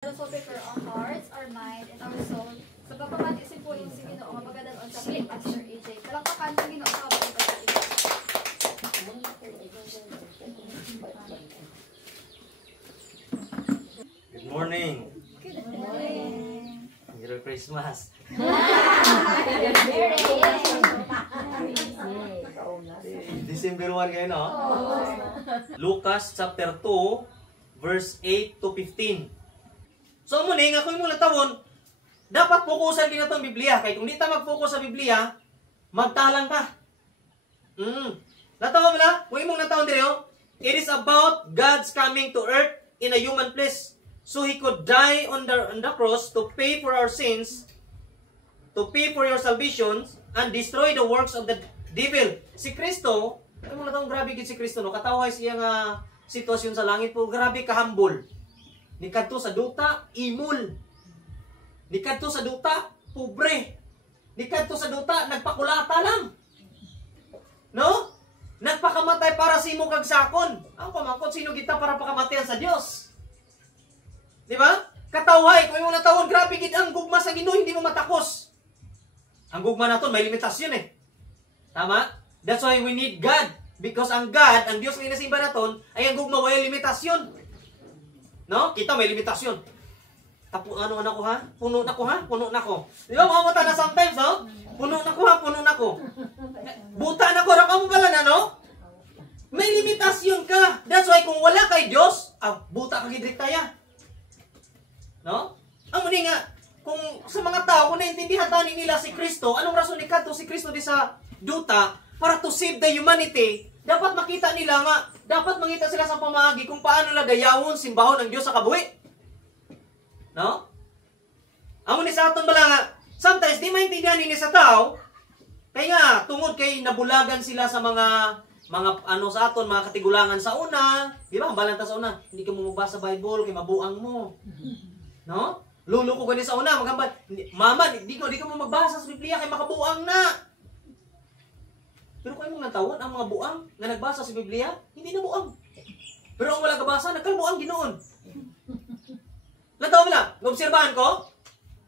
Also prepare our hearts, our mind, and our soul sa pagpamatisin po yung si Ginoo nga magadanon sa kay Pastor AJ. Palakpakan ng Ginoo sa kapatid sa ito. Good morning. Good morning. Merry Christmas. December 1 kayo, no? Lucas chapter 2, verse 8 to 15. So, muna, nga kung yung mga tawon, dapat fokusan din na itong Biblia. Kaya kung di ta mag-focus sa Biblia, magtalang ka. Natawa mo na? Kung yung mga natawon din yun, it is about God's coming to earth in a human flesh. So He could die on the cross to pay for our sins, to pay for your salvation, and destroy the works of the devil. Si Kristo, ay mga natawon, grabe gid si Kristo, no? Kataway siya nga sitwasyon sa langit po, grabe kahambol. Nikadto sa duta, imol. Nikadto sa duta, pobre. Nikadto sa duta, nagpakulata lang. No? Nagpakamatay para sa imo kag sakon. Ang pamangkot, sino kita para pakamatayan sa Dios? Di ba? Katawhay, kung imo natawon, grabe gid ang gugma sa Ginoo, hindi mo matakos. Ang gugma naton may limitasyon eh. Tama? That's why we need God. Because ang God, ang Dios nga inasimba naton, ay ang gugma way limitasyon. No? Kita may limitasyon. Ano ko ha? Puno na ko ha? Puno na ko. Di ba mga mata na sometimes, no? Puno na ko ha? Puno na ko. Buta na ko. Raka mo pala na, no? May limitasyon ka. That's why kung wala kay Diyos, buta ka gidriktaya. No? Ang muli nga, kung sa mga tao, kung naintindihan tanin nila si Kristo, anong rason ni Kanto si Kristo di sa duta para to save the humanity, dapat makita nila nga, dapat makita sila sa pamagi kung paano lagayawon, simbahon ang Diyos sa kabuhi. No? Amo ni sa aton bala nga, sometimes di maintindihan nini sa tao, kaya nga, tungod kay nabulagan sila sa mga ano sa aton, mga katigulangan sa una, di ba? Balanta sa una, hindi ka mo magbasa Bible, kay mabuang mo. No? Lulo ko gani sa una, magambal, mama, di ko mo magbasa sa Biblia, kay makabuang na. Pero kung yung natawon, ang mga buang na nagbasa sa Biblia, hindi na buang. Pero ang wala kabasa, nagkalbuang Ginoon. Natawa mo na, naobserbahan ko,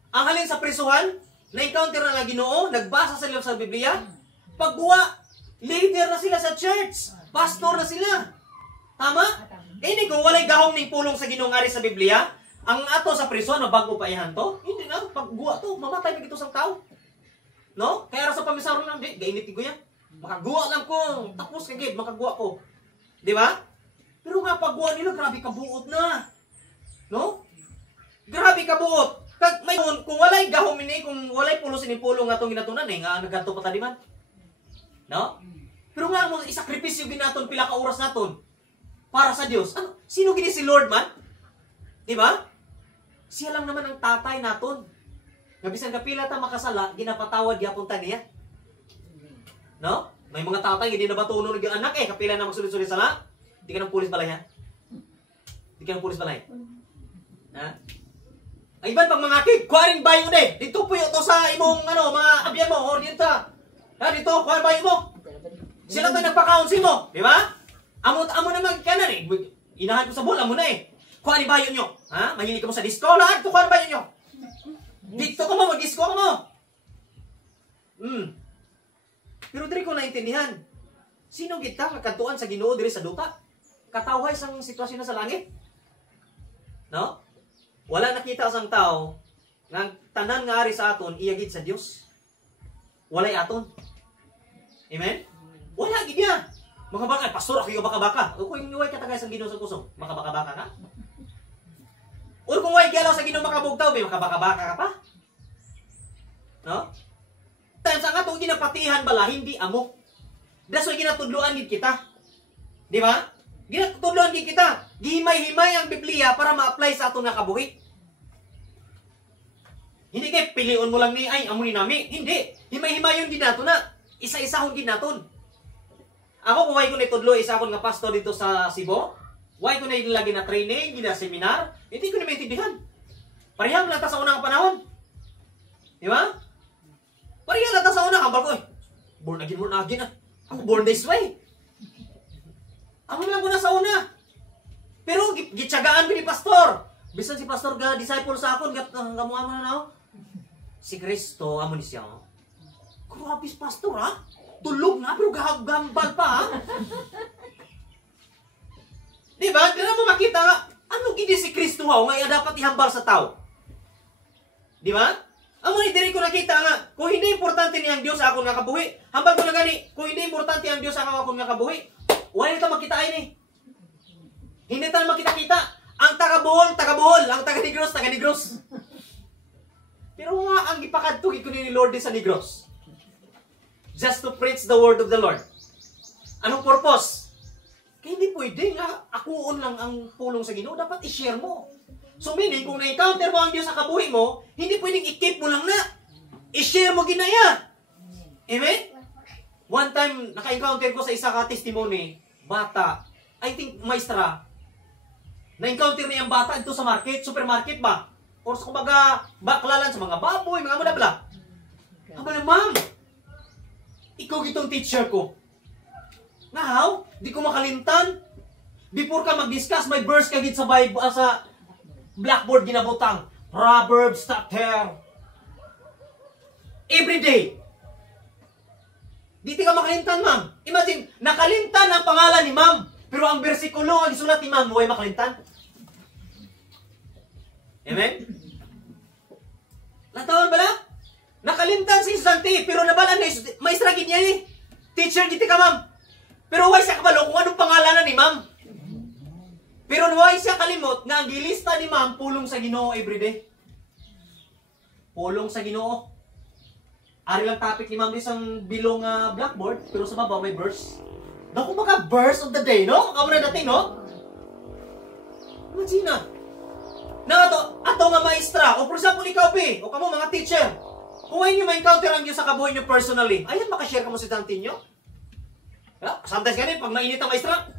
ang halin sa prisuhan, na-encounter na Ginoo, nagbasa sila sa Biblia, pagbuwa, leader na sila sa church, pastor na sila. Tama? Hindi kung walay gahong ning pulong sa Ginoo ngari sa Biblia, ang ato sa prison, bago pa ihan to, hindi na, pagguwa to, mamatay pa ito sa tao. No? Kaya sa pamisaron lang, di, gainit ko yan. Makaguwa lang ko, tapos kagid, makaguwa ko. Di ba? Pero nga, pagguwa nila, grabe kabuot na. No? Grabe kabuot. Kung walay gahom ini, kung walay pulos inipulong nga itong ginatunan, nga nagganto pa taliman. No? Pero nga, isakripisyo ginaton, pila ka oras naton para sa Dios. Ano? Sino gini si Lord man? Di ba? Siya lang naman ang tatay naton. Gabisan kapila ta makasala, ginapatawad gyapon ta niya. No? May mga tatay hindi na batuno ng anak kapila na magsulit-sulit sala. Di ka ng pulis balay ha? Di ka ng pulis balay. Ha? Ang iban pag mga kid, kuwaring bayo de. Dito po to sa imong mga abyan mo or dito. Ha, dito kuwaring bayo mo. Sila tayo nagpa-counsel mo, di ba? Amo na magkanan eh. Inahan ko sa bola mo na eh. Kuwaring bayo nyo. Ha? Mahilig ka mo sa disco, lahat to kuwaring bayo nyo. Dito ko mo, mag-disco ko mo. Pero diri ko naintindihan. Sino kita kakantuan sa Ginoo diri sa duta? Katawhay sang sitwasyon na sa langit. No? Wala nakita sang tao nga tanan nga ari sa aton iyagid sa Dios. Walay aton. Amen? Wala gid niya. Mga baka, pastor ako yung baka-baka. O kung way katagay sa Ginoo sa kusog, makabaka-baka ka? O kung way galaw sa Ginoo makabugtaw, makabaka-baka ka pa? No? Times ang atong ginapatihan bala, hindi amok. That's why ginatudloan gid kita. Di ba? Ginatudloan gid kita. Gihimay-himay ang Biblia para ma-apply sa atong nakabuhi. Hindi kay pilion mo lang ni ay amo ni nami. Hindi. Himay-himayon gid nato na. Isa-isahon gid naton. Ako kung way ko nitudlo isa akon nga pastor dito sa Cebu, way ko na ilagi na training, gina seminar, hindi ko na maintindihan. Parehang lang ta sa unang panahon. Di ba? Parehang lang ta sa unang hambal ko eh. Born again ah. Ako born this way. Ako lang ko na sa una. Pero gitsagaan ko ni pastor. Bisan si pastor ga disciple sa akon gamuha mo na no. Si Kristo amo ni siya. Grabe si pastor ha. Tulog na pero gambal pa ha. Di ba? Di na mo makita nga ano gidi si Kristo ha nga dapat ihambal sa tao. Di ba? Amo ni diri ko nakita nga kung hindi importante ni ang Dios sa akon nga kabuhi, hambal ko na gani kung hindi importante ang Dios sa akon nga kabuhi, wala ta makita ini. Hindi ta makita-kita. Ang taga-Bohol, ang taga-Negros. Pero nga ang ipakadto gid ko ni Lord sa Negros. Just to preach the word of the Lord. Anong purpose? Kaya hindi pwede nga akuon lang ang pulong sa Ginoo, dapat i-share mo. So meaning, kung na-encounter mo ang Diyos sa kabuhi mo, hindi pwedeng i-keep mo lang na. I-share mo ginaya. Amen? One time, naka-encounter ko sa isa ka testimony, bata, I think maestra, na-encounter niya ang bata ito sa market, supermarket ba? Or sa kumbaga, baklalan sa mga baboy, mga mula-bla. Aba na, ma'am, ikaw gitong teacher ko. Nga how? Di ko makalintan. Before ka mag-discuss, may verse ka git sa Bible, sa blackboard ginabutang. Proverbs chapter. Every day. Di ka makalintan, ma'am. Imagine, nakalintan ang pangalan ni ma'am. Pero ang bersikulo, ang isulat ni ma'am, huwag makalintan. Amen? Natawan ba na? Nakalintan si Susanti, pero nabalan na maestra gid niya eh. Teacher gid ka, ma'am. Pero huwag siya kabalo kung anong pangalanan ni ma'am. Pero huwag siya kalimot nga ang gilista ni ma'am pulong sa Ginoo everyday. Pulong sa Ginoo. Ari lang topic ni ma'am isang bilong blackboard, pero sa baba may verse. Naku baka verse of the day, no? Kamu na dating, no? Imagine na. Na ato nga maestra, o for example ikaw, P, o kamo mga teacher, kung ngayon nyo ma-encounter ang Diyos sa kabuhay nyo personally, ayan, makashare ka mo sa estudyante nyo. Yeah, sometimes ganun, pag mainit ang maestra,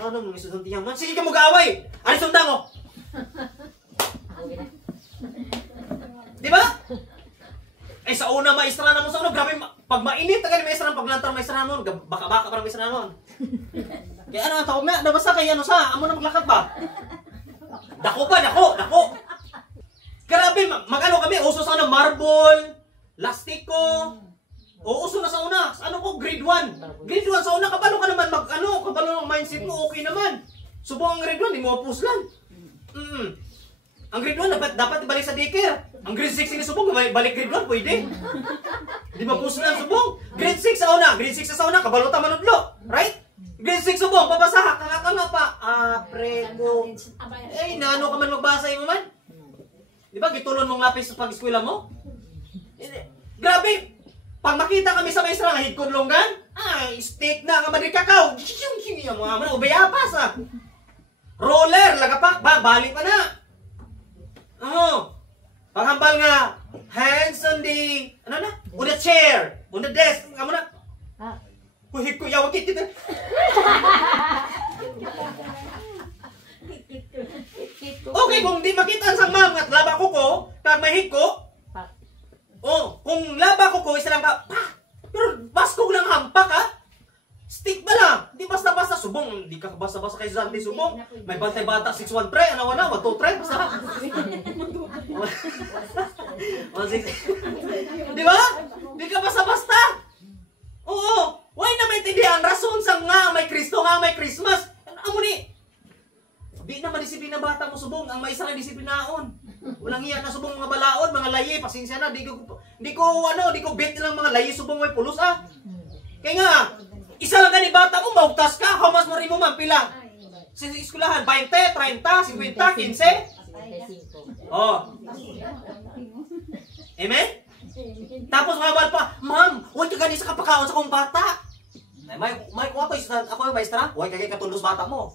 ano mo, estudyante nyo, man, sige ka mo gaaway, alis sundan mo. Di ba? Eh, sa una maestra na mo sa una, grabe, pag mainit na ganun maestra, paglantar maestra na mo, baka-baka parang maestra na mo. Kaya ano, tawag na, nabasa kayo, ano sa, amo na maglakad ba? Dako. Grabe, mag-ano kami, uso sa ano, marble, lastiko, o uso na sa una, ano ko, grade 1. Grade 1 sa una, kabalo ka naman, kabalo ng mindset mo, okay naman. Subong ang grade 1, di mo mapuslan. Ang grade 1, dapat ibalik sa daycare. Ang grade 6 ini subong, balik grade 1, pwede. Di mapuslan subong. Grade 6 sa una, kabalo ta manudlo, right? Grade 6 subong, babasa, kakakanga pa. Prego. Eh, naano ka man magbasa mo man? Di ba, gitulon mong lapis sa pag-eskwela mo? Grabe! Pag makita kami sa maestra nga higkon longgan, ay, steak na nga madri kakao. Mga ubayapas ah. Roller, lagapak, balik pa na. Paghambal nga, hands on the, ano na? On the chair, on the desk, nga mo na. Kuhig ko, yawag kit. Okay, kung di makita sa ma'am at laba ko ko, kag mahig ko, kung laba ko ko, isa lang ka, pero basko lang hampak ha, stick ba lang, di basta-basta subong, di ka basta-basta kay Zanti subong, may bantay bata, 6-1 pre, ano, 1-2 pre, basta. Di ba? Di ka basta-basta. Oo. Why na may tindihan? Rason sa nga may Kristo, nga may Christmas. Amo ni. Di na madisiplina bata mo subong. Ang maisa na disiplinaon. Walang iyan na subong mga balaod, mga layi. Pasensya na. Di ko bet lang mga layi subong may pulos ah. Kaya nga, isa lang gani bata mo, maugtas ka. How much mo rin mo man pila? Sa eskulahan, 20, 30, 50, 15. Oh. Amen? Tapos mabal pa, ma'am, huwag ka gani sa kapakaon sa kong bata. May kuha ko, ako yung maestra, huwag ka gani katulog sa bata mo.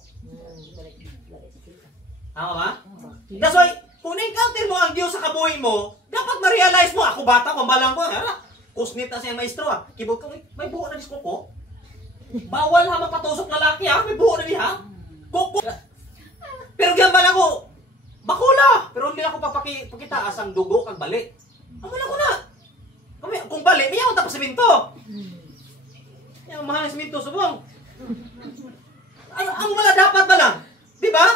Tama ba? That's why, kung na-encounter mo ang Diyos sa kabuhay mo, dapat ma-realize mo, ako bata, kumbalang ko, kusnit na siya maestro kibot ko, may buho na disko ko. Bawal ha mapatusok lalaki ha, may buho na di ha. Kuko. Pero gamba na ko, bakula. Pero hindi na ako papakita asang dugo kag bali. Amo na ko na. Kung bali, may ako tapos sa minto. Yung mahal sa minto, subong. Ang mga dapat ba lang? Di ba?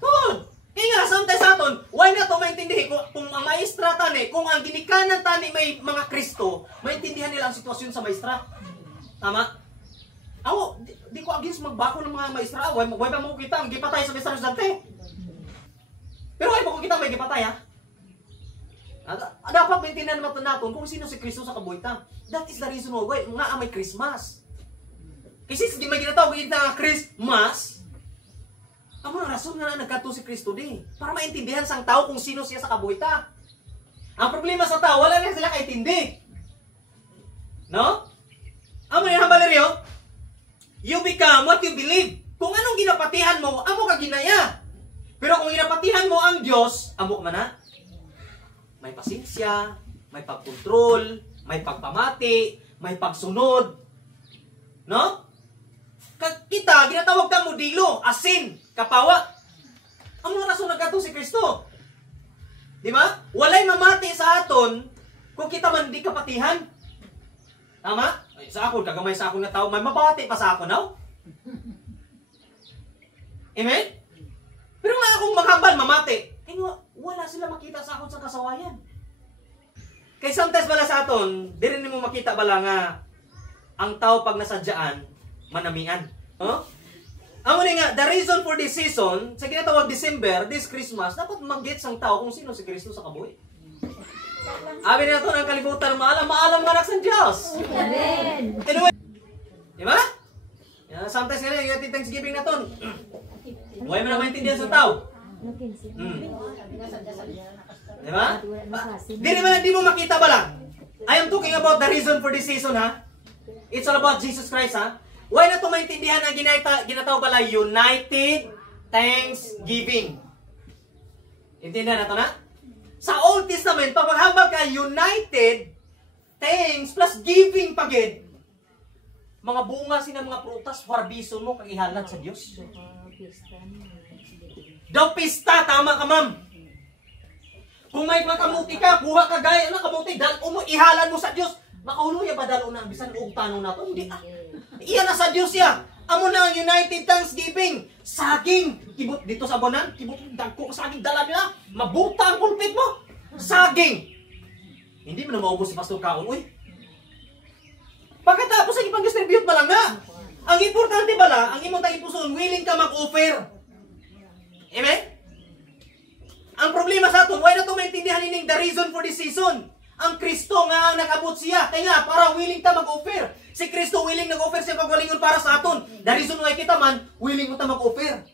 Good. Kaya nga, sometimes aton, why na ito maintindihin kung ang maestra tani, kung ang ginikanan tani may mga Kristo, maintindihan nila ang sitwasyon sa maestra. Tama? Ako, di ko against magbako ng mga maestra. Why ba mo kita ang gipatay sa maestra Dante? Pero why ba ko kita may gipatay, ha? Dapat maintindihan naman natin kung sino si Kristo sa kabuhitan. That is the reason why nga may Christmas. Kasi may ginatawag kita Christmas, ang mga rason nga na nagkato si Kristo di. Para maintindihan sang tao kung sino siya sa kabuhitan. Ang problema sa tao, wala na sila kaintindi. No? Ang mga Valerio, you become what you believe. Kung anong ginapatihan mo, amo ka ginaya. Pero kung ginapatihan mo ang Diyos, amo ka man na. May pasensya, may pagkontrol, may pagpamati, may pagsunod. No? Kita, ginatawag ka mo dilo, asin, kapawa. Ang mga rason nagkato si Kristo. Di ba? Walay mamati sa aton kung kita man di kapatihan. Tama? Ay, sa akon, kagamay sa akon nga tao, may mabati pa sa akon, no? Amen? Pero nga akong maghambal, mamati. Eh, wala sila makita sa akon sa kasawayan. Kaya sometimes bala sa aton, di rin mo makita bala nga ang tao pag nasadyaan, manamian. Huh? Amo ni nga, the reason for this season, sa ginatawag December, this Christmas, dapat mag-gets ang tao kung sino si Kristo sa kabuhi. Abi na ito ng kalibutan, maalam nga sa Diyos. Amen. Anyway, di ba? Sometimes nga yung ating Thanksgiving na ito. Huwag mo na maintindihan sa tao. Di ba? Di mo makita ba lang? I am talking about the reason for this season, ha? It's all about Jesus Christ, ha? Why na ito maintindihan ang ginatawag pala United Thanksgiving? Intindihan na ito na? Sa Old Testament, pag maghambal ka united thanks plus giving pagid, mga bunga sina mga prutas, harbison mo, kag ihalad sa Diyos. Daw pista, tama ka ma'am. Kung may makamuti ka, buha ka gaya na kamuti, ihalad mo sa Diyos. Makaulo ya ba dalo na, bisan og tanong na to? Hindi ah. Iyan na sa Diyos ya. Amo na ang United Thanksgiving. Saging. Kibot dito sa Bonan. Kibot dagko ka saging dala nila. Mabuta ang pulpit mo. Saging. Hindi mo na maubos si Pastor Kaon. Uy. Pagkatapos ang ipang-distribute ba lang na? Ang importante bala, ang imong tagipuson, willing ka mag-offer. Amen? Ang problema sa aton, why na ito maintindihan nining the reason for this season? Ang Kristo nga ang nakabot siya. Kaya nga, para willing ta mag-offer. Si Kristo willing nag-offer siya pagwalingon para sa aton. The reason why kita man, willing mo ta mag-offer.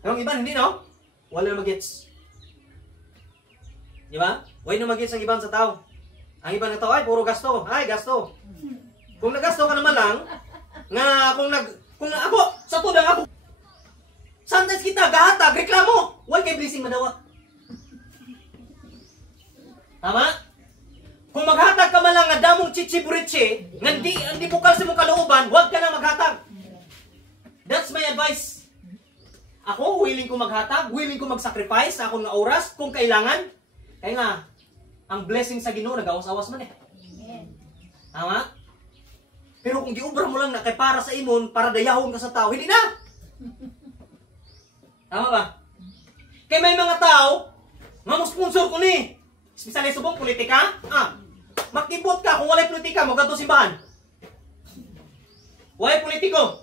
Ang iba, hindi no? Wala na mag-gets. Di ba? Why na mag-gets ang ibang sa tao? Ang iba na tao, ay, puro gasto. Ay, gasto. Kung nagasto ka naman lang, nga kung ako, sa tudang ako, sometimes kita, gahatag, reklamo. Why kay blessing madawa? Tama? Kung maghatag ka man lang nga damong chichiburitse, nga di bukal sa mong kalooban, huwag ka na maghatag. That's my advice. Ako, willing ko maghatag, willing ko mag-sacrifice sa akong nga oras, kung kailangan. Kaya nga, ang blessing sa Ginoo nagawas-awas man eh. Tama? Pero kung giubra mo lang na kay para sa imon, para dayahon ka sa tao, hindi na! Tama ba? Kaya may mga tao, nga mo sponsor ko ni. Especially subong politika, makibot ka kung walay politika, magato simbahan. Walay politiko.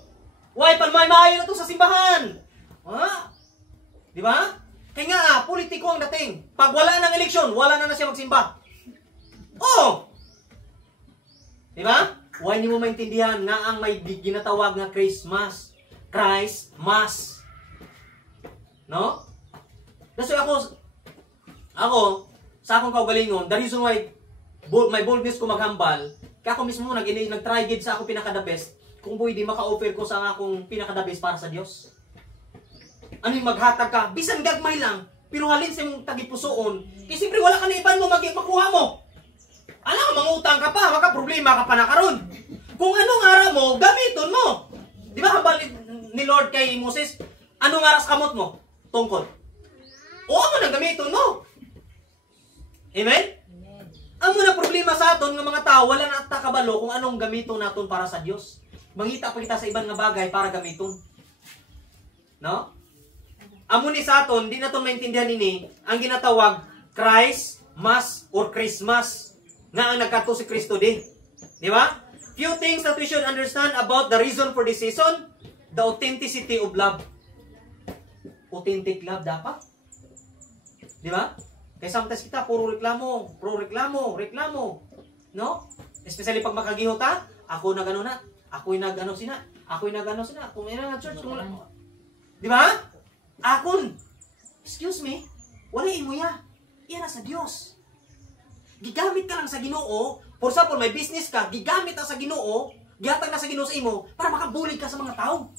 Walay panmay-maayo na to sa simbahan. Di ba? Kaya nga, politiko ang dating. Pag wala ng eleksyon, wala na siya magsimba. Oo! Di ba? Why hindi mo maintindihan nga ang may ginatawag na Christmas. Christmas. No? That's why ako, sa akong kaugalingon, the reason why my boldness ko maghambal, kaya ako mismo nag-try gid sa ako pinaka-the best, kung pwede maka-offer ko sa akong pinaka-the best para sa Dios. Ano yung maghatag ka? Bisan gagmay lang, pero halin sa mong tagipusoon, kasi siyempre wala ka na iban mo makuha mo. Alam, mangutang ka pa, maka-problema ka pa na karon. Kung anong ara mo, gamiton mo. Di ba hambal ni Lord kay Moses, anong aras kamot mo? Tungkol. O mo nang gamiton mo. Amen? Amo na problema sa aton nga mga tao, wala na takabalo kung anong gamiton naton para sa Dios. Mangita pa kita sa ibang nga bagay para gamiton. No? amo ni sa aton, di naton maintindihan ini ang ginatawag Christ Mass or Christmas nga ang nagkadto si Kristo di. Di ba? Few things that we should understand about the reason for this season, the authenticity of love. Authentic love dapat. Di ba? Kaya sometimes kita puro reklamo. No? Especially pag makagihot ha, ako nagano na, ako'y nagano sina, kung ina nga church, kung di ba? Akon, excuse me, walain mo ya. Iyan na sa Diyos. Gigamit ka lang sa Ginoo. For example, may business ka, gigamit ka sa Ginoo, gihatag na sa Ginoo sa imo, para makabulig ka sa mga tao.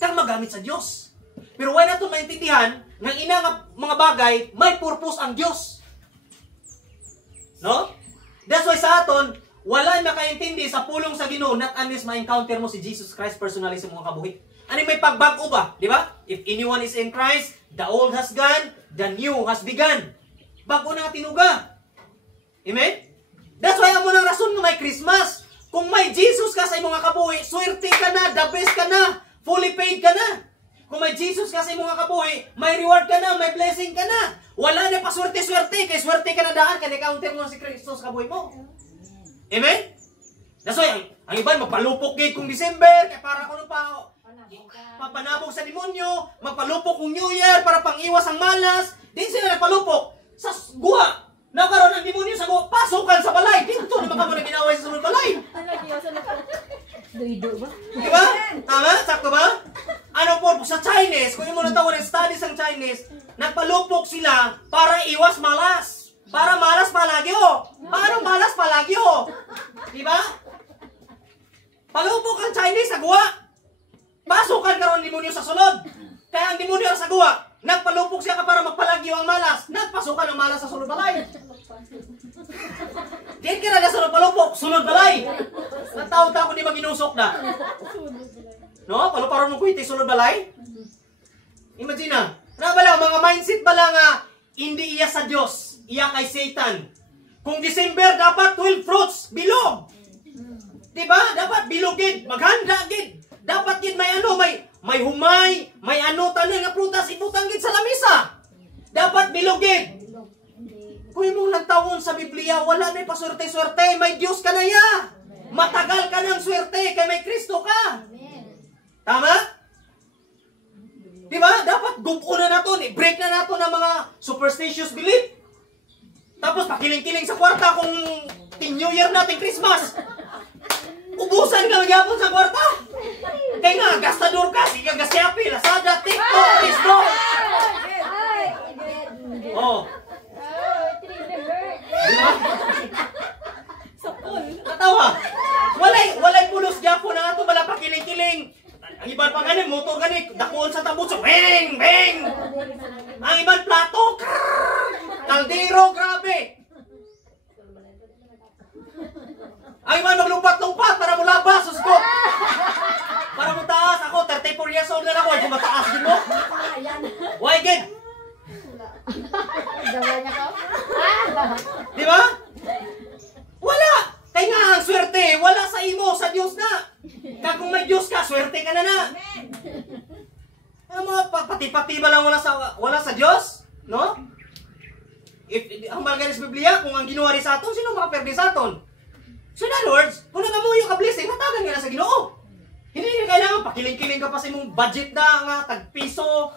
Kang magamit sa Diyos. Pero why natin maintindihan, ng ina nga mga bagay, may purpose ang Diyos. No? That's why sa aton, wala makaintindi sa pulong sa Ginoo, not unless ma-encounter mo si Jesus Christ personally sa mga kabuhi. Ano may pagbago ba? Di ba? If anyone is in Christ, the old has gone, the new has begun. Bago na tinuga. Amen? That's why amo nang rason nga may Christmas. Kung may Jesus ka sa imong mga kabuhi, swerte ka na, the best ka na, fully paid ka na. Kung may Jesus ka sa imong mga kabuhi, may reward ka na, may blessing ka na. Wala na pa swerte-swerte, kay swerte ka na daan, kaya counter mo si Kristo sa kabuhi mo. Amen? That's why, ang iban, magpalupok gate kung December, kaya para ko pa, papanabog sa demonyo, magpalupok kung New Year, para pang-iwas ang malas. Din sila nagpalupok sa guha. Nakaroon ang demonyo sa guha, pasukan sa balay. Dito naman ka mo na ginaway sa sunod balay. Diba? Tama? Sakto ba? Ano po, sa Chinese, kung yung muna tawag ng studies ang Chinese, nagpalupok sila para iwas malas. Para malas palagi o. Paano malas palagi o? Diba? Palupok ang Chinese sa guha. Pasukan karon ang demonyo sa sulod. Kaya ang demonyo sa guha, nagpalupok siya ka para magpalagyo ang malas. Nagpasukan ang malas sa sulod balay. Diyan ka na sa palupok, sulod balay. Nataw-taw ko di maginusok na. No? Paluparon mong kuwiti, sulod balay. Imagine na. Na bala, mga mindset bala nga, hindi iya sa Diyos, iya kay Satan. Kung December, dapat 12 fruits, bilog. Diba? Dapat bilogid, maghanda gid. Dapat gid may ano, may humay, may ano tanan nga prutas ibutang gid sa lamesa. Dapat bilogid. Kung imong nagtawon sa Biblia, wala na paswerte-swerte, may Diyos ka na ya. Matagal ka ng swerte kay may Kristo ka. Tama? Diba? Dapat gupo na nato, break na nato ng mga superstitious belief. Tapos pakiling-kiling sa kwarta kung New Year natin Christmas. Ubusan ka magyapon sa kwarta. Kaya nga, gastador ka, sige gasyapi, Lazada, TikTok, Facebook. Oh. Diba? Natawa. Walay pulos gyapon na ato bala pakiling-kiling. Ang iban pa ganin, motor ganin, dakuon sa tabutso, beng, beng. Ang iban plato, kaldero, grabe. Ang iban maglumpat-lumpat para mulabas, susgot. Para mo taas, ako, 34 years old na ako, ay mataas din mo. Why, gid? Di ba? Wala. Kaya nga ang swerte, wala sa imo, sa Diyos na. Kaya kung may Diyos ka, swerte ka na na. Ano mga pati-pati ba lang wala sa Diyos? No? If ang malagay sa Biblia, kung ang ginawa rin sa aton, sino makaperde sa aton? So in other words, kung nagamuyo ka blessing, matagan ka na sa Ginoo. Hindi kailangan pakiling-kiling ka pa sa imong budget na nga, tag-piso.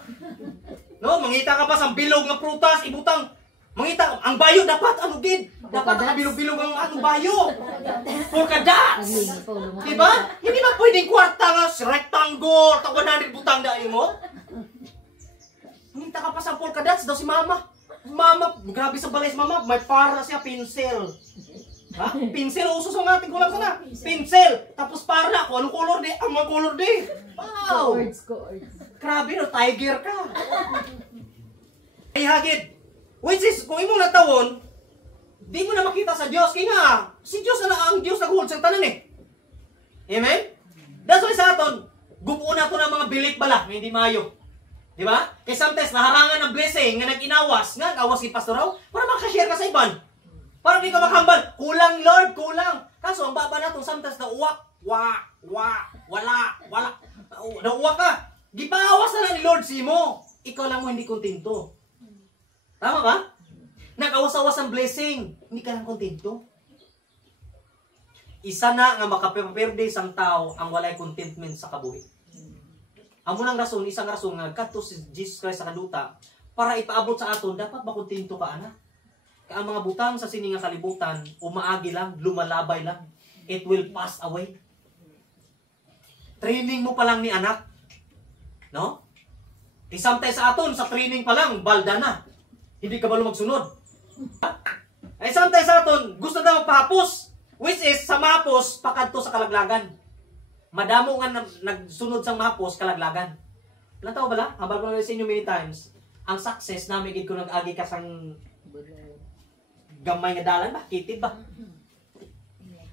No? Mangita ka pa sa bilog nga prutas, ibutang. Mangita, ang bayo dapat, ano gid? Dapat nakabilog-bilog ang atong bayo. Polka-dots. Diba? Hindi ba pwedeng kwarta nga, rectangle, 100 butang dahil mo? Mangita ka pa sa polka-dots daw si mama. Mama, grabe sa balay si mama, may para siya pinsel. Ha? Pinsel, usos ang ating kulang sana. Pinsel. Tapos para kung anong color di, ang mga color di. Wow. Grabe no, tiger ka. Ay hagid. Which is, kung imong natawon, di mo na makita sa Diyos. Kaya nga, si Diyos na ang Diyos nag-hold sa tanan eh. Amen? That's why sa aton, gubuo na ito ng mga bilik bala, hindi mayo. Di ba? Kaya sometimes, naharangan ng blessing, nga nag-inawas, nga, awas si Pastor Raw, para makashare ka sa iban. Para di ka makambal. Kulang, Lord, kulang. Kaso, ang baba na ito, sometimes na uwak, wala. Nauwak ka. Gipawas na lang ni Lord si mo. ikaw lang mo hindi kontento. Tama ba? Nakawas-awas ang blessing, hindi ka lang kontento. Isa na nga makaperde sang tao ang walay contentment sa kabuhi. Amo nang rason, isang rason nga kadto si Jesus Christ sa kaduta para ipaabot sa aton dapat makontento ka ana. Ka ang mga butang sa sini nga kalibutan umaagi lang, lumalabay lang. It will pass away. Training mo pa lang ni anak. No? Isamtay sa aton sa training pa lang balda na. Hindi ka balo magsunod. Ay samtay sa aton gusto na magpahapos. Which is, sa mahapos, pakadto sa kalaglagan. Madamo nga nagsunod sa mahapos, kalaglagan. Ilang tao bala? Habal ko na sa inyo many times, ang success namin, ko nag-agi ka sang gamay nga dalan ba? Kitid ba?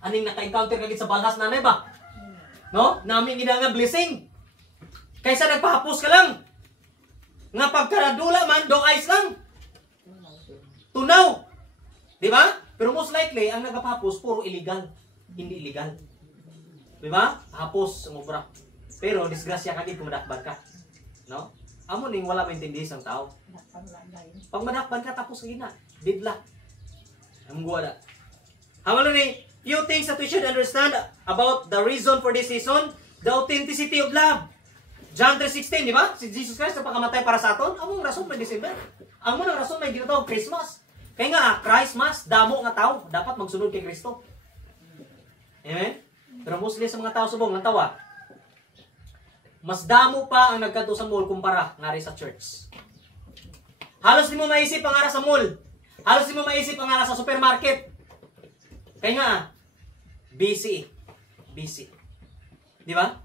Aning naka-encounter kagit sa balhas nanay ba? No? Namin nga blessing. Kaysa nagpahapos ka lang. Nga pagkaradula man, do eyes lang. Tunaw. Di ba? Pero most likely, ang nagapapos, puro illegal. Hindi illegal. Diba? Hapos, umubra. Pero, disgrasya ka din kung madakban ka. No? Amo ning wala maintindihan sa tao. Pag madakban ka, tapos ka gina. Didla. Ang guwa na. Hamalo ni, few things that we should understand about the reason for this season, the authenticity of love. John 3:16, di ba? Si Jesus Christ na pakamatay para sa aton. Among rason may December. Among rason may ginatawag Christmas. Kaya nga, Christmas, damo nga tao, dapat magsunod kay Kristo. Amen? Pero mostly sa mga tao subong, ng tawa, mas damo pa ang nagkanto sa mall kumpara ngari sa church. Halos di mo maisip ang ara sa mall. Halos di mo maisip ang ara sa supermarket. Kaya nga, busy. Busy. Di ba?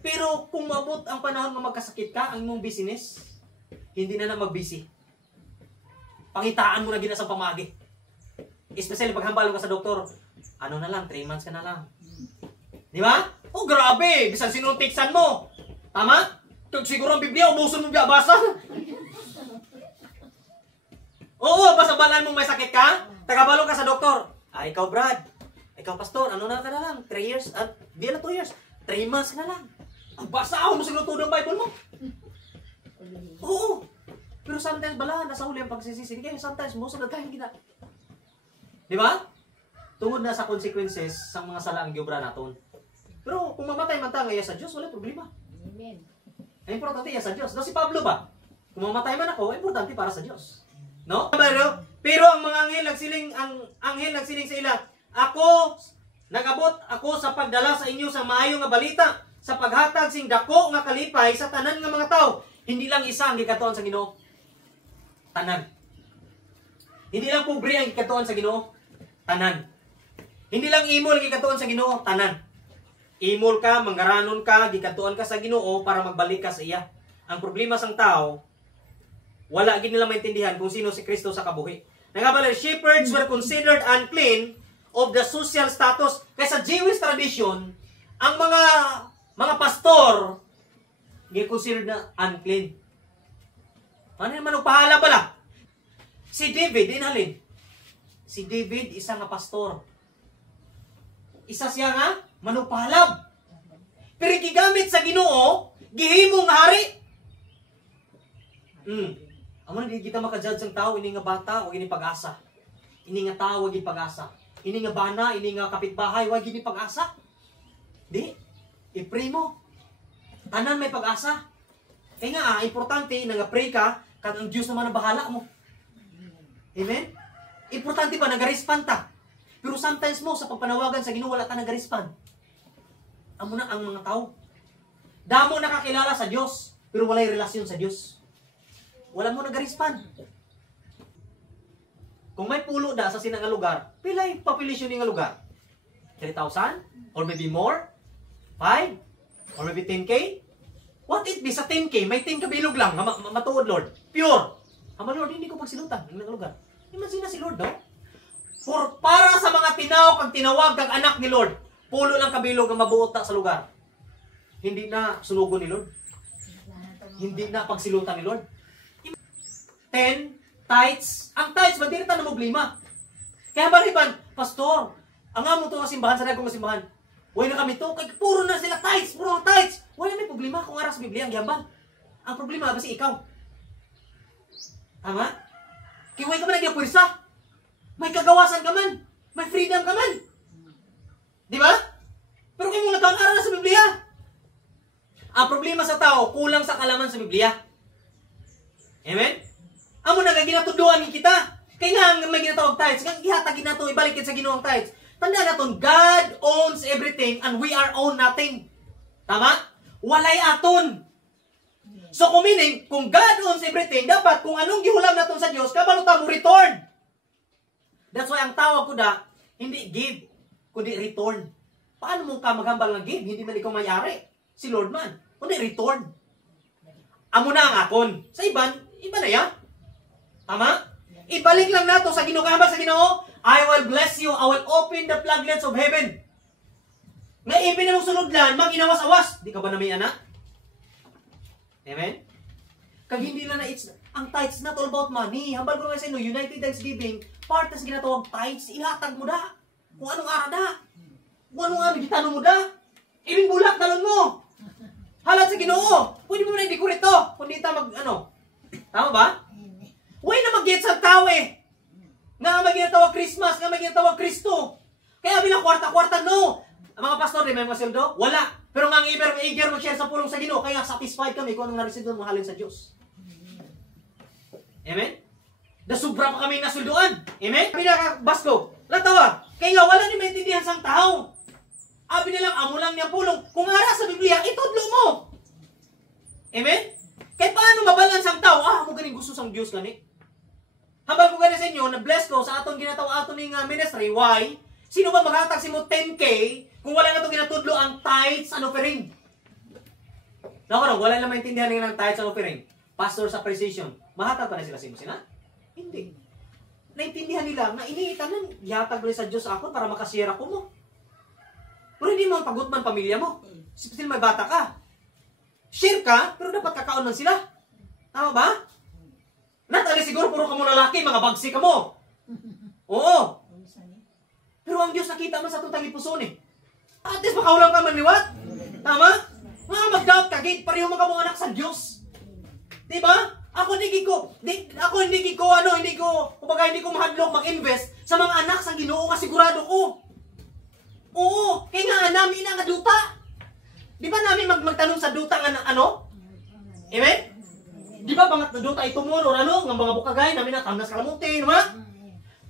Pero kung mabot ang panahon nga magkasakit ka, ang imong business, hindi na mag-busy. Pangitaan mo na gina sa pamagi. Especially pag hambalong ka sa doktor, ano na lang, 3 months ka na lang. Di ba? Oh, grabe! Bisan sinong tiksan mo. Tama? Siguro ang Biblia, ubuson mo basa. Oo, basabalan mo may sakit ka, tagabalong ka sa doktor. Ah, ikaw Brad, ikaw pastor, ano na ka na lang? 3 years, di na 2 years. 3 months ka na lang. Ang basa mo siguro tudong Bible mo. Oo. Pero sometimes bala, nasa huli ang pagsisisi. Kaya sometimes, most of the time, gina. Di ba? Tungod na sa consequences sa mga sala ang giobra naton. Pero kung mamatay man ta ngaya sa Dios, wala problema. Amen. Ang importante iya sa Dios. No, si Pablo ba? Kung mamatay man ako, importante para sa Dios. No? Pero ang mga anghel nagsiling sa ila, ako nagabot ako sa pagdala sa inyo sa maayo nga balita, sa paghatag sing dako nga kalipay sa tanan nga mga tao. Hindi lang isa ang gikatuan sa Ginoo. Tanan. Hindi lang pobre ang gikatuan sa Ginoo. Tanan. Hindi lang imol ang gikatuan sa Ginoo. Tanan. Imol ka, manggaranon ka, gikatuan ka sa Ginoo para magbalik ka sa iya. Ang problema sang tao, wala gid nila maintindihan kung sino si Kristo sa kabuhi. Nangabala, shepherds were considered unclean of the social status. Kaya sa Jewish tradition, ang mga pastor gi-considered na unclean. Ano naman ang pahala bala? Si David, inhalin. Si David, isa nga pastor. Isa siya nga, manupalab. Pero gigamit sa Ginoo, gihimong hari. Amo na kita maka-judge ang tao, ini nga bata o ini pag-asa. Ini nga tao, wag pag-asa. Ini nga bana, ini nga kapitbahay, wag ini pag-asa. Di, iprimo. Tanan may pag-asa. Kaya nga, importante na nga pray ka, kag ang Diyos naman ang bahala mo. Amen? Importante ba, nag-respond ta. Pero sometimes mo, sa pagpanawagan sa Ginoo, wala ka nag-respond. Amo na ang mga tao. Damo nakakilala sa Diyos, pero walay relasyon sa Diyos. Wala mo nag-respond. Kung may pulo da sa sinang lugar, pilay population ng lugar? 3,000? Or maybe more? 5? Or maybe 10K? What it be sa 10K? May 10 kabilog lang. Matuod, Lord. Pure. Ama, Lord, hindi ko pagsilutan ng lugar. Imagine na si Lord, no? Para sa mga tinaw kag tinawag kag anak ni Lord, pulo lang kabilog ang mabuot na sa lugar. Hindi na sunugon ni Lord. Hindi na pagsilutan ni Lord. 10 tithes. Ang tithes, madirita na problema. Kaya balipan, Pastor, ang amo to nga simbahan, sa nagong simbahan, wala na kami to, kaya puro na sila tithes, puro tithes. Wala may problema kung aras Biblia ang giyambal. Ang problema kasi ikaw. Tama? Kiway ka man nagpwersa. May kagawasan ka man. May freedom ka man. Di ba? Pero kung mo nagkakaroon na sa Biblia. Ang problema sa tao, kulang sa kalaman sa Biblia. Amen? Amo na ginatuduan kita. Kaya nga may ginatawag tithes. Kaya gihatag nato ibalik sa Ginoong tithes. Tanda naton, God owns everything and we are own nothing. Tama? Walay aton. So kung meaning, kung God owns everything, dapat kung anong gihulam naton sa Dios, kabalo ta mo return. That's why ang tawag ko da, hindi give, kundi return. Paano mo ka maghambal ng give? Hindi man ikaw mayari. Si Lord man. Kundi return. Amo na ang akon. Sa iba na yan. Tama? Ibalik lang nato sa Ginoo, kahambal sa Ginoo, I will bless you. I will open the floodgates of heaven. Nga ibin na mong sunodlan, mag-inawas-awas. Di ka ba na may anak? Amen? Kag hindi lang na ang tithes not all about money. Hambal ko nga sa inyo, United Thanksgiving, part na sa ginatawag tithes, ihatag mo da. Kung anong ara da. Kung anong gitanong mo da. Ibing bulak talon mo. Halat sa Ginoo. Pwede mo na i-decorate to. Kundi ta tama ba? Huwag na mag-get sa tao eh. Nga may ginatawag Christmas, nga may ginatawag Kristo. Kaya bilang kwarta-kwarta, no. Ang mga pastor, di may mga sweldo? Wala. Pero nga ang eager mag-share sa pulong sa Ginoo, kaya satisfied kami kung anong nareceive doon, mahalin sa Diyos. Amen? Nasubra pa kami nasulduan. Amen? Pinaka-basko. Latawa. Kaya wala ni maintindihan sang tao. Abi na lang, amo lang niya pulong. Kung ara sa Biblia, itudlo mo. Amen? Kaya paano mabalans ang tao? Mo ganing gusto sang Diyos gani. Hambal ko gani sa inyo, na-bless ko sa aton ginatawa aton ng ministry. Why? Sino ba maghatag si mo 10K kung wala na itong ginatudlo ang tithes and offering? Nakarong, wala na maintindihan nila ng tithes and offering. Pastor sa precision. Mahatag pa na sila sila? Hindi. Naintindihan nila na iniitanan, ihatag rin sa Diyos ako para makasira ko mo. Pero hindi mo pagutman pamilya mo. Still may bata ka. Share ka, pero dapat kakaunan sila. Tama ba? Natali siguro puro ka mo lalaki, mga bagsi ka mo. Oo. Pero ang Diyos nakita man sa itong tangipuson eh. At least makaulang ka man liwat. Tama? Mga mag-doubt ka, pareho mga mong anak sa Diyos. Diba? Ako hindi ko mahadlok mag-invest sa mga anak sa Ginoo nga sigurado ko. Oo, kaya nga namin nga duta. Di ba namin magtanong sa duta nga ano? Amen? Di ba bangat na duta itumon or ano, ng mga bukagay, namin natamnas kalamutin, ma?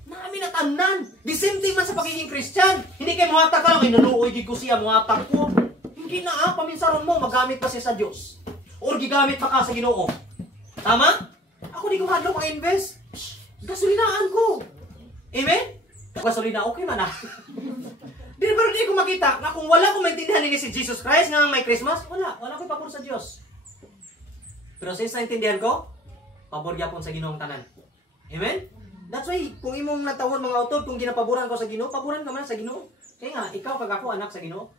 Namin natamnan. The same thing man sa pagiging Christian. Hindi kayo muhatag ka lang, naluoy ko siya, muhatag ko. Hindi na paminsaron mo, magamit pa siya sa Diyos. Or gigamit pa ka sa Ginoo. Tama? Ako di ko hadlok mag-invest. Gasolinaan ko. Amen? Gasolina, okay man ah. Pero di ko makita na kung wala ko maintindihan ni si Jesus Christ nga may Christmas, wala ko pabor sa Diyos. Pero since naintindihan ko, pabor yapon sa Ginoong tanan. Amen? That's why, kung imong natawon mga utod, kung ginapaboran ko sa Ginoo, paboran ka man sa Ginoo. Kaya nga, ikaw kag ako anak sa Ginoo.